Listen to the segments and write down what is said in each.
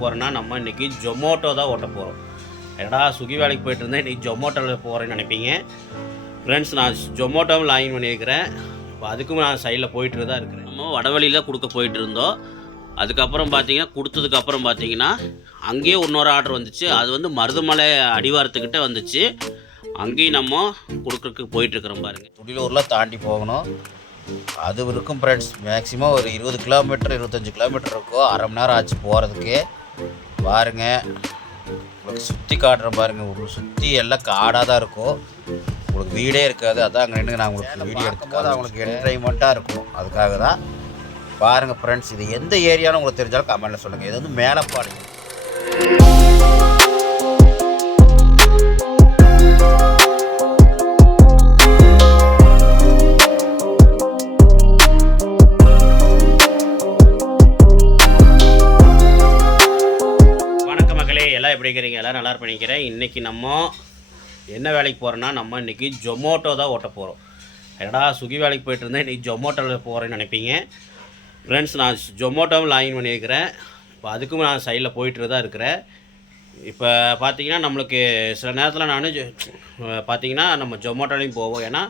போகிறேன்னா நம்ம இன்றைக்கி ஜொமோட்டோ தான் ஓட்ட போகிறோம். ஏடா ஸ்விக்கி வேலைக்கு போயிட்டு இருந்தேன், இன்றைக்கி ஜொமோட்டோவில் போகிறேன்னு நினைப்பீங்க. ஃப்ரெண்ட்ஸ், நான் ஜொமோட்டோவில் லாகின் பண்ணியிருக்கிறேன். இப்போ அதுக்கும் நான் சைடில் போயிட்டு தான் இருக்கிறேன். நம்ம வடவழியில் கொடுக்க போயிட்டு இருந்தோம். அதுக்கப்புறம் பார்த்தீங்கன்னா கொடுத்ததுக்கப்புறம் பார்த்தீங்கன்னா அங்கேயே இன்னொரு ஆர்டர் வந்துச்சு. அது வந்து மருதமலை அடிவாரத்துக்கிட்ட வந்துச்சு. அங்கேயும் நம்ம கொடுக்குறதுக்கு போயிட்டுருக்குறோம் பாருங்கள். துடிலூரில் தாண்டி போகணும். அது இருக்கும் ஃப்ரெண்ட்ஸ். மேக்ஸிமம் ஒரு 20 கிலோமீட்டர் 25 கிலோமீட்டர் இருக்கும். அரை மணி நேரம் ஆச்சு போகிறதுக்கு. பாருங்கள், உங்களுக்கு சுற்றி காட்டுறேன் பாருங்கள். உங்களுக்கு சுற்றி எல்லாம் காடாக தான் இருக்கும். உங்களுக்கு வீடே இருக்காது. அதான் அங்கே நின்று நான் உங்களுக்கு வீடியோ எடுக்கும்போது அவங்களுக்கு என்டர்டைன்மெண்ட்டாக இருக்கும். அதுக்காக தான் பாருங்கள் ஃப்ரெண்ட்ஸ். இது எந்த ஏரியான்னு உங்களுக்கு தெரிஞ்சாலும் கமெண்ட்டில் சொல்லுங்கள். இது வந்து மேலப்பாடு. எப்படி இருக்கிறீங்க? எல்லோரும் நல்லா பண்ணிக்கிறேன். இன்றைக்கி நம்ம என்ன வேலைக்கு போகிறோன்னா நம்ம இன்றைக்கி ஜொமோட்டோ தான் ஓட்ட போகிறோம். ஏடா ஸ்விக்கி வேலைக்கு போயிட்டு இருந்தேன், இன்றைக்கி ஜொமோட்டோவில் போகிறேன்னு நினைப்பீங்க. ஃப்ரெண்ட்ஸ், நான் ஜொமோட்டோவில் லாகின் பண்ணியிருக்கிறேன். இப்போ அதுக்கும் நான் சைடில் போயிட்டு தான் இருக்கிறேன். இப்போ பார்த்தீங்கன்னா நம்மளுக்கு சில நேரத்தில் நான் பார்த்தீங்கன்னா நம்ம ஜொமோட்டோலையும் போவோம். ஏன்னா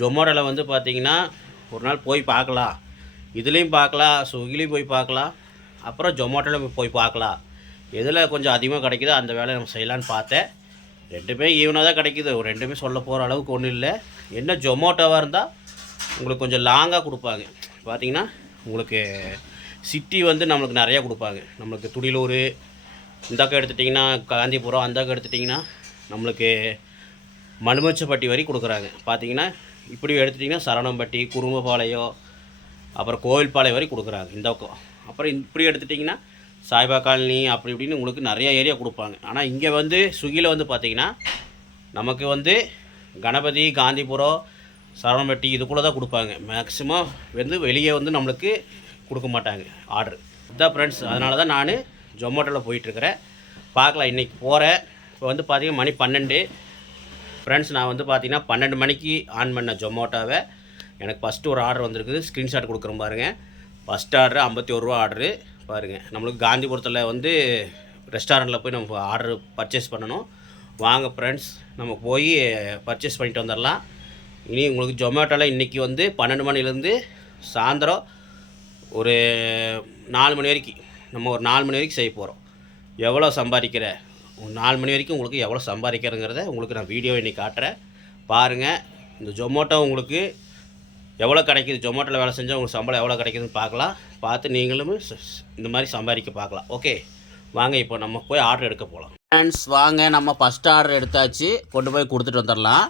ஜொமோட்டோவில் வந்து பார்த்தீங்கன்னா ஒரு நாள் போய் பார்க்கலாம், இதுலேயும் பார்க்கலாம், ஸ்விக்கிலையும் போய் பார்க்கலாம், அப்புறம் ஜொமோட்டோவில் போய் பார்க்கலாம். எதில் கொஞ்சம் அதிகமாக கிடைக்குதோ அந்த வேலையை நம்ம செய்யலான்னு பார்த்தேன். ரெண்டுமே ஈவனாக தான் கிடைக்குது. ரெண்டுமே சொல்ல போகிற அளவுக்கு ஒன்றும் இல்லை. என்ன ஜொமோட்டோவாக இருந்தால் உங்களுக்கு கொஞ்சம் லாங்காக கொடுப்பாங்க. பார்த்திங்கன்னா உங்களுக்கு சிட்டி வந்து நம்மளுக்கு நிறையா கொடுப்பாங்க. நம்மளுக்கு துடிலூர் இந்தாக்கம் எடுத்துட்டிங்கன்னா, காந்திபுரம் அந்தாக்கம் எடுத்துட்டிங்கன்னா நம்மளுக்கு மலுமச்சப்பட்டி வரை கொடுக்குறாங்க. பார்த்திங்கன்னா இப்படி எடுத்துட்டிங்கன்னா சரவணம்பட்டி, குறும்பபாளையம், அப்புறம் கோவில்பாளையம் வரை கொடுக்குறாங்க இந்தாக்கம். அப்புறம் இப்படி எடுத்துட்டிங்கன்னா சாய்பா காலனி அப்படி இப்படின்னு உங்களுக்கு நிறைய ஏரியா கொடுப்பாங்க. ஆனால் இங்கே வந்து ஸ்விக்கியில் வந்து பார்த்திங்கன்னா நமக்கு வந்து கணபதி, காந்திபுரம், சரவணம்பட்டி இதுக்குள்ளே தான் கொடுப்பாங்க. மேக்ஸிமம் வந்து வெளியே வந்து நம்மளுக்கு கொடுக்க மாட்டாங்க ஆர்டர். இதுதான் ஃப்ரெண்ட்ஸ். அதனால தான் நான் ஜொமோட்டோவில் போயிட்டுருக்கிறேன். பார்க்கலாம், இன்றைக்கி போகிறேன். இப்போ வந்து பார்த்திங்கன்னா மணி 12 ஃப்ரெண்ட்ஸ். நான் வந்து பார்த்திங்கன்னா 12 மணிக்கு ஆன் பண்ண ஜொமோட்டோவை. எனக்கு ஃபஸ்ட்டு ஒரு ஆர்டர் வந்திருக்குது. ஸ்க்ரீன்ஷாட் கொடுக்குறேன் பாருங்கள். ஃபஸ்ட் ஆர்டரு 51 ரூபா ஆர்டரு பாருங்கள். நம்மளுக்கு காந்திபுரத்தில் வந்து ரெஸ்டாரண்ட்டில் போய் நம்ம ஆர்டர் பர்ச்சேஸ் பண்ணணும். வாங்க ஃப்ரெண்ட்ஸ், நம்ம போய் பர்ச்சேஸ் பண்ணிட்டு வந்துடலாம். இனி உங்களுக்கு ஜொமேட்டோவில் இன்றைக்கி வந்து 12 மணிலேருந்து சாயந்தரம் ஒரு 4 மணி வரைக்கும் நம்ம ஒரு 4 மணி வரைக்கும் செய்ய போகிறோம். எவ்வளோ சம்பாதிக்கிற 4 மணி வரைக்கும் உங்களுக்கு எவ்வளோ சம்பாதிக்கிறங்கிறத உங்களுக்கு நான் வீடியோ இன்றைக்கி காட்டுறேன். பாருங்கள், இந்த ஜொமோட்டோ உங்களுக்கு எவ்வளோ கிடைக்கிது, ஜொமோட்டோவில் வேலை செஞ்சால் உங்களுக்கு சம்பளம் எவ்வளோ கிடைக்குதுன்னு பார்க்கலாம். பார்த்து நீங்களும் இந்த மாதிரி சம்பாதிக்க பார்க்கலாம். ஓகே, வாங்க இப்போ நம்ம போய் ஆர்டர் எடுக்க போகலாம். ஃப்ரெண்ட்ஸ், வாங்க நம்ம ஃபஸ்ட் ஆர்டர் எடுத்தாச்சு. கொண்டு போய் கொடுத்துட்டு வந்துடலாம்.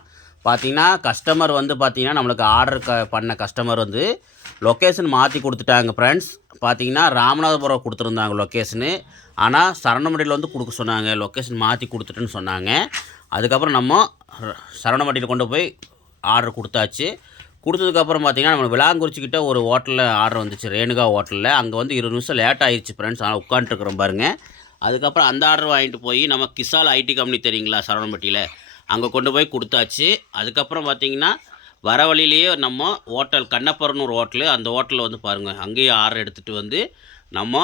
பார்த்தீங்கன்னா கஸ்டமர் வந்து பார்த்திங்கன்னா நம்மளுக்கு ஆர்டர் பண்ண கஸ்டமர் வந்து லொக்கேஷன் மாற்றி கொடுத்துட்டாங்க ஃப்ரெண்ட்ஸ். பார்த்தீங்கன்னா ராமநாதபுரம் கொடுத்துருந்தாங்க லொக்கேஷனு. ஆனால் சரவணம்பட்டியில் வந்து கொடுக்க சொன்னாங்க. லொக்கேஷன் மாற்றி கொடுத்துட்டுன்னு சொன்னாங்க. அதுக்கப்புறம் நம்ம சரவணம்பட்டியில் கொண்டு போய் ஆர்டர் கொடுத்தாச்சு. கொடுத்ததுக்கப்புறம் பார்த்திங்கன்னா நம்ம விளாங்குறிச்சிக்கிட்ட ஒரு ஹோட்டலில் ஆர்டர் வந்துச்சு, ரேணுகா ஹோட்டலில். அங்கே வந்து 20 நிமிஷம் லேட் ஆகிடுச்சு ஃப்ரெண்ட்ஸ். ஆனால் உட்காந்துருக்குறோம் பாருங்கள். அதுக்கப்புறம் அந்த ஆர்டர் வாங்கிட்டு போய் நம்ம கிசால் ஐடி கம்பெனி தெரியுங்களா, சரவணம்பட்டியில், அங்கே கொண்டு போய் கொடுத்தாச்சு. அதுக்கப்புறம் பார்த்திங்கன்னா வர வழியிலேயே நம்ம ஹோட்டல் கண்ணப்பர்னு ஒரு ஹோட்டலு, அந்த ஹோட்டலில் வந்து பாருங்கள், அங்கேயும் ஆர்டர் எடுத்துகிட்டு வந்து நம்ம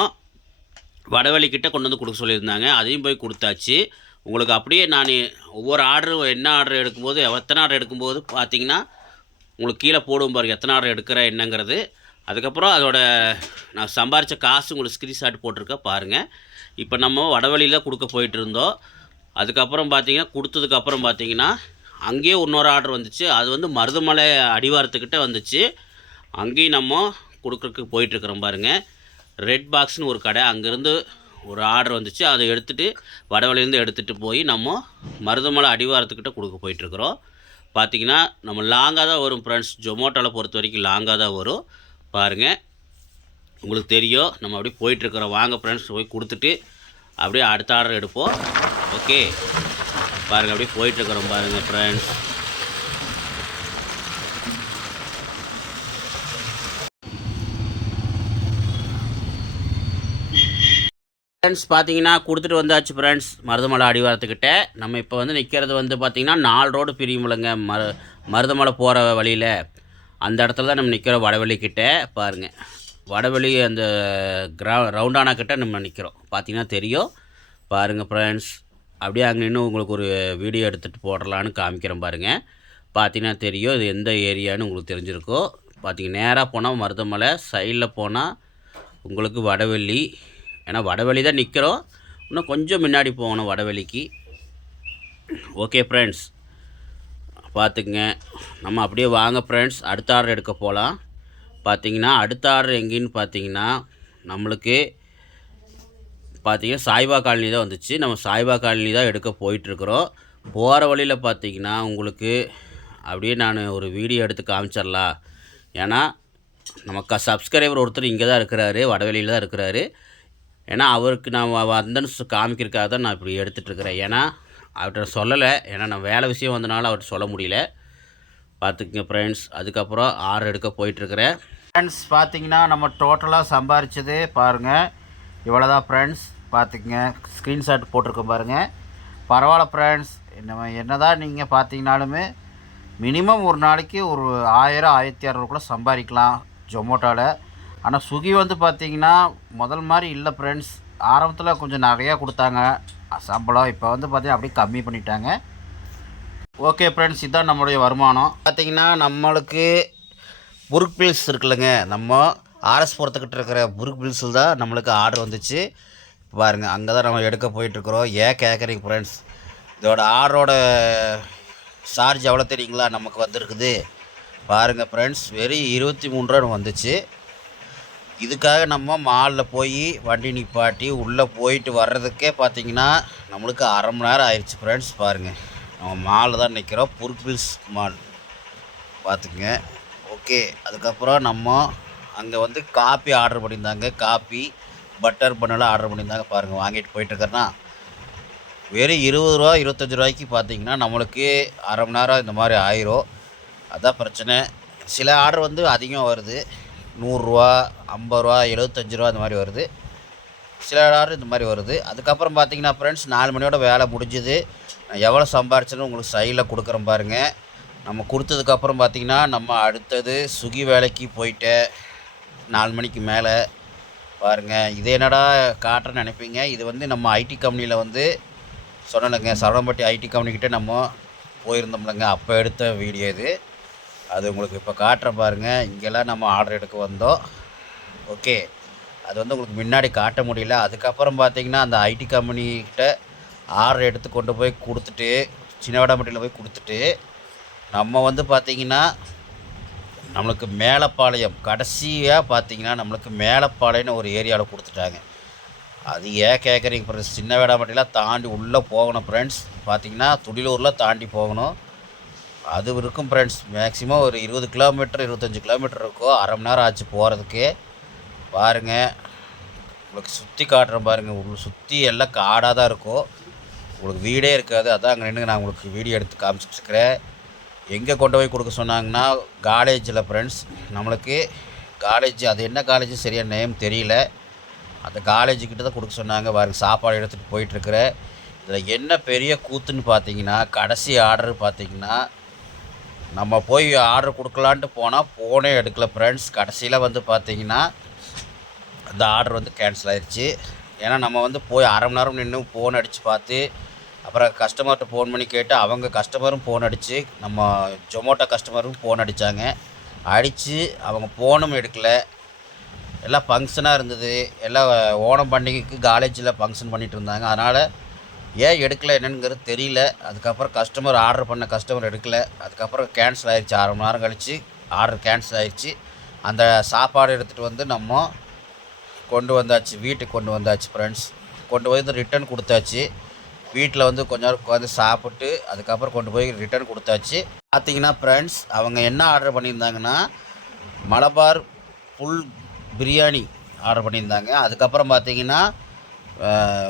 வடவழிக்கிட்ட கொண்டு வந்து கொடுக்க சொல்லியிருந்தாங்க. அதையும் போய் கொடுத்தாச்சு. உங்களுக்கு அப்படியே நான் ஒவ்வொரு ஆர்டரும் என்ன ஆர்டர் எடுக்கும்போது எத்தனை ஆர்டர் எடுக்கும்போது பார்த்திங்கன்னா உங்களுக்கு கீழே போடுவோம் பாருங்கள், எத்தனை ஆர்டர் எடுக்கிற என்னங்கிறது. அதுக்கப்புறம் அதோட நான் சம்பாரித்த காசு உங்களுக்கு ஸ்க்ரீன்ஷாட் போட்டிருக்கேன் பாருங்கள். இப்போ நம்ம வடவழியில் கொடுக்க போயிட்டு இருந்தோம். அதுக்கப்புறம் பார்த்திங்கன்னா கொடுத்ததுக்கப்புறம் பார்த்திங்கன்னா அங்கேயே இன்னொரு ஆர்டர் வந்துச்சு. அது வந்து மருதமலை அடிவாரத்துக்கிட்ட வந்துச்சு. அங்கேயும் நம்ம கொடுக்குறதுக்கு போயிட்டுருக்குறோம் பாருங்கள். ரெட் பாக்ஸ்னு ஒரு கடை, அங்கேருந்து ஒரு ஆர்டர் வந்துச்சு. அதை எடுத்துகிட்டு வடவழியிலேருந்து எடுத்துகிட்டு போய் நம்ம மருதமலை அடிவாரத்துக்கிட்ட கொடுக்க போயிட்டுருக்குறோம். பார்த்திங்கன்னா நம்ம லாங்காக தான் வரும் ஃப்ரெண்ட்ஸ். ஜொமோட்டோவில் பொறுத்த வரைக்கும் லாங்காக தான் வரும். பாருங்கள், உங்களுக்கு தெரியும். நம்ம அப்படியே போயிட்டுருக்குறோம். வாங்க ஃப்ரெண்ட்ஸ், போய் கொடுத்துட்டு அப்படியே அடுத்த ஆர்டர் எடுப்போம். ஓகே, பாருங்கள், அப்படியே போயிட்டுருக்குறோம் பாருங்கள் ஃப்ரெண்ட்ஸ். ஃப்ரெண்ட்ஸ், பார்த்தீங்கன்னா கொடுத்துட்டு வந்தாச்சு ஃப்ரெண்ட்ஸ் மருதமலை அடிவாரத்துக்கிட்ட. நம்ம இப்போ வந்து நிற்கிறது வந்து பார்த்திங்கன்னா 4 ரோடு பிரியுமில்லைங்க, மருதமலை போகிற வழியில். அந்த இடத்துல தான் நம்ம நிற்கிறோம், வடவழிக்கிட்ட பாருங்கள். வடவழி அந்த ரவுண்டானா கிட்ட நம்ம நிற்கிறோம். பார்த்தீங்கன்னா தெரியும். பாருங்கள் ஃப்ரெண்ட்ஸ், அப்படியே அங்கே நின்று உங்களுக்கு ஒரு வீடியோ எடுத்துகிட்டு போடலான்னு காமிக்கிறேன் பாருங்கள். பார்த்தீங்கன்னா தெரியும் இது எந்த ஏரியான்னு உங்களுக்கு தெரிஞ்சிருக்கும். பார்த்தீங்க நேராக போனால் மருதமலை, சைடில் போனால் உங்களுக்கு வடவள்ளி. ஏன்னா வடவள்ளி தான் நிற்கிறோம், இன்னும் கொஞ்சம் முன்னாடி போகணும் வடவள்ளிக்கு. ஓகே ஃப்ரெண்ட்ஸ், பார்த்துக்குங்க. நம்ம அப்படியே வாங்க ஃப்ரெண்ட்ஸ், அடுத்த ஆர்டர் எடுக்க போகலாம். பார்த்தீங்கன்னா அடுத்த ஆர்டர் எங்கேன்னு பார்த்தீங்கன்னா நம்மளுக்கு பார்த்தீங்கன்னா சாய்பா காலனி தான் வந்துச்சு. நம்ம சாய்பா காலனி தான் எடுக்க போயிட்டுருக்குறோம். போகிற வழியில் பார்த்தீங்கன்னா உங்களுக்கு அப்படியே நான் ஒரு வீடியோ எடுத்து காமிச்சிடலாம். ஏன்னா நமக்கு சப்ஸ்கிரைபர் ஒருத்தர் இங்கே தான் இருக்கிறாரு, வடவெளியில் தான் இருக்கிறாரு. ஏன்னா அவருக்கு நான் வந்தேன்னு காமிக்கிறதுக்காக தான் நான் இப்படி எடுத்துகிட்ருக்கிறேன். ஏன்னா அவர்கிட்ட சொல்லலை, ஏன்னா நான் வேலை விஷயம் வந்தனால அவர்கிட்ட சொல்ல முடியல. பார்த்துக்குங்க ஃப்ரெண்ட்ஸ். அதுக்கப்புறம் ஆர்டர் எடுக்க போயிட்டுருக்கிறேன். ஃப்ரெண்ட்ஸ் பார்த்தீங்கன்னா நம்ம டோட்டலாக சம்பாரிச்சது பாருங்கள் இவ்வளோதான் ஃப்ரெண்ட்ஸ். பார்த்துக்குங்க, ஸ்க்ரீன்ஷாட் போட்டிருக்கோம் பாருங்கள். பரவாயில்ல ஃப்ரெண்ட்ஸ், என்ன தான் நீங்கள் பார்த்தீங்கனாலுமே மினிமம் ஒரு நாளைக்கு ஒரு 1000 1600 கூட சம்பாதிக்கலாம் ஜொமோட்டோவில். ஆனால் ஸ்விக்கி வந்து பார்த்திங்கன்னா முதல் மாதிரி இல்லை ஃப்ரெண்ட்ஸ். ஆரம்பத்தில் கொஞ்சம் நிறையா கொடுத்தாங்க சம்பளம், இப்போ வந்து பார்த்திங்கன்னா அப்படியே கம்மி பண்ணிட்டாங்க. ஓகே ஃப்ரெண்ட்ஸ், இதுதான் நம்மளுடைய வருமானம். பார்த்திங்கன்னா நம்மளுக்கு புருக் பில்ஸ் இருக்குல்லங்க, நம்ம ஆர்எஸ் போகிறதுக்கிட்ட இருக்கிற புருக் பில்ஸில் தான் நம்மளுக்கு ஆர்டர் வந்துச்சு. பாருங்கள், அங்கே தான் நம்ம எடுக்க போயிட்டுருக்குறோம். ஏன் கேட்குறீங்க ஃப்ரெண்ட்ஸ், இதோட ஆர்டரோட சார்ஜ் எவ்வளோ தெரியுங்களா நமக்கு வந்திருக்குது பாருங்கள் ஃப்ரெண்ட்ஸ். வெறும் 23 ரூபா வந்துச்சு. இதுக்காக நம்ம மாலில் போய் வண்டி நிப்பாட்டி உள்ளே போயிட்டு வர்றதுக்கே பார்த்திங்கன்னா நம்மளுக்கு அரை மணி நேரம் ஆயிடுச்சு ஃப்ரெண்ட்ஸ். பாருங்கள், நம்ம மாலில் தான் நிற்கிறோம், புருக் பில்ஸ் மால் பார்த்துக்குங்க. ஓகே, அதுக்கப்புறம் நம்ம அங்கே வந்து காப்பி ஆர்டர் பண்ணியிருந்தாங்க, காப்பி பட்டர் பண்ணலாம் ஆர்டர் பண்ணியிருந்தாங்க. பாருங்கள், வாங்கிட்டு போயிட்டுருக்கேன்னா வெறும் 20 ரூபா 25 ரூபாய்க்கு பார்த்திங்கன்னா நம்மளுக்கு அரை மணி நேரம் இந்த மாதிரி ஆயிரும். அதான் பிரச்சனை. சில ஆர்டர் வந்து அதிகம் வருது, 100 ரூபா 50 ரூபா 75 ரூபா இந்த மாதிரி வருது. சில ஆர்டர் இந்த மாதிரி வருது. அதுக்கப்புறம் பார்த்திங்கன்னா ஃப்ரெண்ட்ஸ் 4 மணியோட வேலை முடிஞ்சுது. நான் எவ்வளோ சம்பாரிச்சேன்னு உங்களுக்கு சைடில் கொடுக்குறேன் பாருங்கள். நம்ம கொடுத்ததுக்கப்புறம் பார்த்திங்கன்னா நம்ம அடுத்தது ஸ்விக்கி வேலைக்கு போயிட்டேன் 4 மணிக்கு மேலே. பாருங்கள், இது என்னடா காட்டுறேன்னு நினைப்பீங்க. இது வந்து நம்ம ஐடி கம்பெனியில் வந்து சொன்னலைங்க, சரவணம்பட்டி ஐடி கம்பெனிக்கிட்ட நம்ம போயிருந்தோம்லங்க, அப்போ எடுத்த வீடியோ இது. அது உங்களுக்கு இப்போ காட்டுற பாருங்கள். இங்கெல்லாம் நம்ம ஆர்டர் எடுக்க வந்தோம். ஓகே, அது வந்து உங்களுக்கு முன்னாடி காட்ட முடியல. அதுக்கப்புறம் பார்த்திங்கன்னா அந்த ஐடி கம்பெனிக்கிட்ட ஆர்டர் எடுத்து கொண்டு போய் கொடுத்துட்டு சின்னவடாம்பட்டியில் போய் கொடுத்துட்டு நம்ம வந்து பார்த்திங்கன்னா நம்மளுக்கு மேலப்பாளையம் கடைசியாக பார்த்திங்கன்னா நம்மளுக்கு மேலப்பாளையம்னு ஒரு ஏரியாவில் கொடுத்துட்டாங்க. அது ஏன் கேட்குறீங்க ஃப்ரெண்ட்ஸ், சின்ன வேடாம்பட்டிலாம் தாண்டி உள்ளே போகணும் ஃப்ரெண்ட்ஸ். பார்த்திங்கன்னா துடிலூரில் தாண்டி போகணும். அது இருக்கும் ஃப்ரெண்ட்ஸ். மேக்ஸிமம் ஒரு 20 கிலோமீட்டர் 25 கிலோமீட்டர் இருக்கும். அரை மணி நேரம் ஆச்சு போகிறதுக்கே. பாருங்கள், உங்களுக்கு சுற்றி காட்டுறேன் பாருங்கள். உங்களுக்கு சுற்றி எல்லாம் காடாக தான் இருக்கும், உங்களுக்கு வீடே இருக்காது. அதான் அங்கே நின்று நான் உங்களுக்கு வீடியோ எடுத்து காமிச்சிட்ருக்கிறேன். எங்கே கொண்டு போய் கொடுக்க சொன்னாங்கன்னா காலேஜில் ஃப்ரெண்ட்ஸ். நம்மளுக்கு காலேஜ், அது என்ன காலேஜ் சரியான நேம் தெரியல, அந்த காலேஜுக்கிட்ட தான் கொடுக்க சொன்னாங்க. பாருங்கள், சாப்பாடு எடுத்துகிட்டு போயிட்டுருக்குறேன். இதில் என்ன பெரிய கூத்துன்னு பார்த்தீங்கன்னா, கடைசி ஆர்டர் பார்த்திங்கன்னா நம்ம போய் ஆர்டர் கொடுக்கலான்ட்டு போனால் ஃபோனே எடுக்கல ஃப்ரெண்ட்ஸ். கடைசியில் வந்து பார்த்திங்கன்னா அந்த ஆர்டர் வந்து கேன்சல் ஆயிடுச்சு. ஏன்னா நம்ம வந்து போய் அரை மணி நேரம் நின்று ஃபோன் அடித்து பார்த்து அப்புறம் கஸ்டமர்கிட்ட ஃபோன் பண்ணி கேட்டு அவங்க கஸ்டமரும் ஃபோன் அடித்து நம்ம ஜொமோட்டோ கஸ்டமரும் ஃபோன் அடித்தாங்க. அடித்து அவங்க ஃபோனும் எடுக்கலை. எல்லாம் ஃபங்க்ஷனாக இருந்தது, எல்லாம் ஓணம் பண்டிகைக்கு காலேஜில் ஃபங்க்ஷன் பண்ணிகிட்டு இருந்தாங்க. அதனால் ஏன் எடுக்கலை என்னங்கிறது தெரியல. அதுக்கப்புறம் கஸ்டமர் ஆர்டர் பண்ண கஸ்டமர் எடுக்கலை. அதுக்கப்புறம் கேன்சல் ஆகிடுச்சு. அரை மணி நேரம் கழித்து ஆர்டர் கேன்சல் ஆகிடுச்சு. அந்த சாப்பாடு எடுத்துகிட்டு வந்து நம்ம கொண்டு வந்தாச்சு, வீட்டுக்கு கொண்டு வந்தாச்சு ஃப்ரெண்ட்ஸ். கொண்டு வந்து ரிட்டன் கொடுத்தாச்சு. வீட்டில் வந்து கொஞ்ச நேரம் உட்காந்து சாப்பிட்டு அதுக்கப்புறம் கொண்டு போய் ரிட்டன் கொடுத்தாச்சு. பார்த்திங்கன்னா ஃப்ரெண்ட்ஸ், அவங்க என்ன ஆர்டர் பண்ணியிருந்தாங்கன்னா மலபார் ஃபுல் பிரியாணி ஆர்டர் பண்ணியிருந்தாங்க. அதுக்கப்புறம் பார்த்திங்கன்னா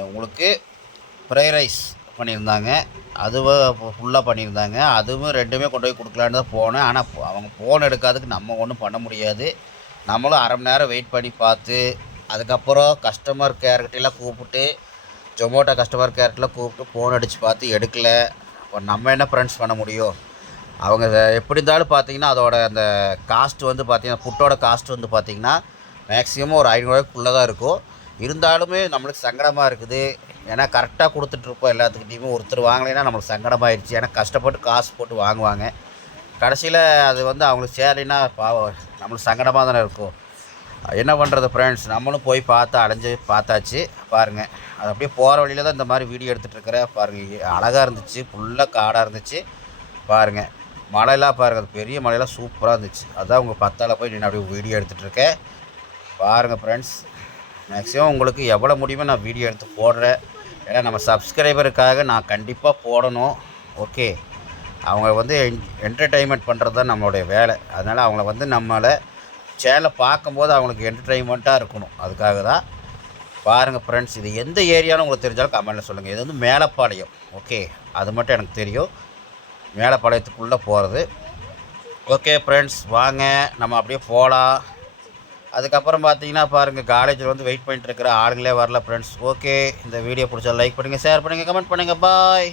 உங்களுக்கு ஃப்ரைட் ரைஸ் பண்ணியிருந்தாங்க, அதுவும் ஃபுல்லாக பண்ணியிருந்தாங்க. அதுவும் ரெண்டுமே கொண்டு போய் கொடுக்கலான்னு தான் போனேன். ஆனால் அவங்க ஃபோன் எடுக்காதுக்கு நம்ம ஒன்றும் பண்ண முடியாது. நம்மளும் அரை மணி நேரம் வெயிட் பண்ணி பார்த்து அதுக்கப்புறம் கஸ்டமர் கேர்கிட்டலாம் கூப்பிட்டு ஜொமோட்டோ கஸ்டமர் கேர்கிட்டலாம் கூப்பிட்டு ஃபோன் அடித்து பார்த்து எடுக்கலை. இப்போ நம்ம என்ன ஃப்ரெண்ட்ஸ் பண்ண முடியும். அவங்க எப்படி இருந்தாலும் பார்த்திங்கன்னா அதோட அந்த காஸ்ட் வந்து பார்த்திங்கன்னா ஃபுட்டோட காஸ்ட் வந்து பார்த்திங்கன்னா மேக்ஸிமம் ஒரு 500 தான் இருக்கும். இருந்தாலுமே நம்மளுக்கு சங்கடமாக இருக்குது. ஏன்னா கரெக்டாக கொடுத்துட்ருப்போம் எல்லாத்துக்கிட்டையுமே. ஒருத்தர் வாங்கலைன்னா நம்மளுக்கு சங்கடமாயிடுச்சு. ஏன்னா கஷ்டப்பட்டு காசு போட்டு வாங்குவாங்க. கடைசியில் அது வந்து அவங்களுக்கு சேரலைன்னா பாவம் நம்மளுக்கு சங்கடமாக தானே இருக்கும். என்ன பண்ணுறது ஃப்ரெண்ட்ஸ், நம்மளும் போய் அலைஞ்சு பார்த்தாச்சு. பாருங்கள், அது அப்படியே போகிற வழியில் தான் இந்த மாதிரி வீடியோ எடுத்துகிட்ருக்கிறேன். பாருங்கள், அழகாக இருந்துச்சு, ஃபுல்லாக காடாக இருந்துச்சு. பாருங்கள், மலையெல்லாம் பாருங்கள், அது பெரிய மலையெல்லாம் சூப்பராக இருந்துச்சு. அதான் உங்கள் பத்தால் போய் நான் அப்படியே வீடியோ எடுத்துகிட்ருக்கேன். பாருங்கள் ஃப்ரெண்ட்ஸ், மேக்ஸிமம் உங்களுக்கு எவ்வளோ முடியுமோ நான் வீடியோ எடுத்து போடுறேன். ஏன்னா நம்ம சப்ஸ்கிரைபருக்காக நான் கண்டிப்பாக போடணும். ஓகே, அவங்க வந்து என்டர்டெயின்மெண்ட் பண்ணுறது தான் நம்மளுடைய வேலை. அதனால் அவங்கள வந்து நம்மளை சேனலை பார்க்கும்போது அவங்களுக்கு என்டர்டெயின்மெண்ட்டாக இருக்கணும். அதுக்காக தான். பாருங்கள் ஃப்ரெண்ட்ஸ், இது எந்த ஏரியான்னு உங்களுக்கு தெரிஞ்சாலும் கமெண்ட்டில் சொல்லுங்கள். இது வந்து மேலப்பாளையம். ஓகே, அது மட்டும் எனக்கு தெரியும், மேலப்பாளையத்துக்குள்ளே போகிறது. ஓகே ஃப்ரெண்ட்ஸ், வாங்க நம்ம அப்படியே போகலாம். அதுக்கப்புறம் பார்த்தீங்கன்னா பாருங்கள், காலேஜில் வந்து வெயிட் பண்ணிட்டு இருக்கிற ஆளுங்களே வரல ஃப்ரெண்ட்ஸ். ஓகே, இந்த வீடியோ பிடிச்சா லைக் பண்ணுங்கள், ஷேர் பண்ணுங்கள், கமெண்ட் பண்ணுங்கள். பாய்.